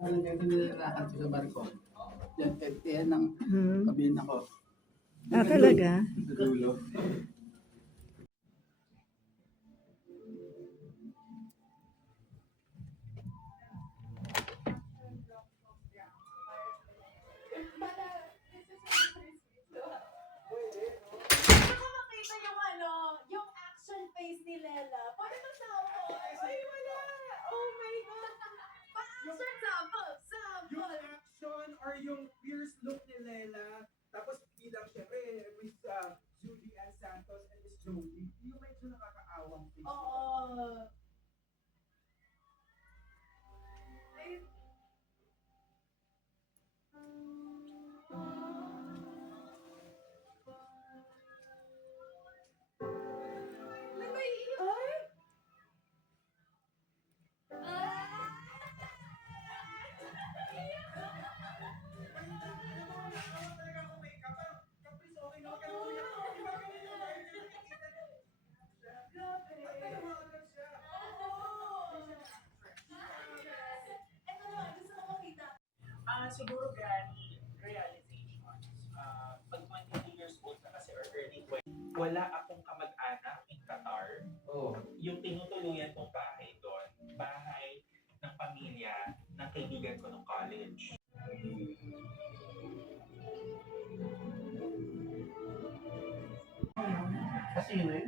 Parang dito nilalakad ko sa barko. Yan ang kabina ko. Ah, talaga? Sa dulo. Makita yung action face ni Lela. Paano masawa? Ay, wala. Oh my God. Pa-action sample. Yung Sample. action or yung fierce look ni Lela, tapos bilang syempre, Miss Julie Ann Santos and Miss Jolie, yung medyo nakakaawang face. Oo. Ay. Naiiyak. Ay. Siguro gani realizations. Pag 22 years old ka kasi or early 20, wala akong kamag-anak in Qatar. Oo. Yung tinutuluyan kong bahay doon, bahay ng pamilya ng kaibigan ko nung college. Kasi yun eh.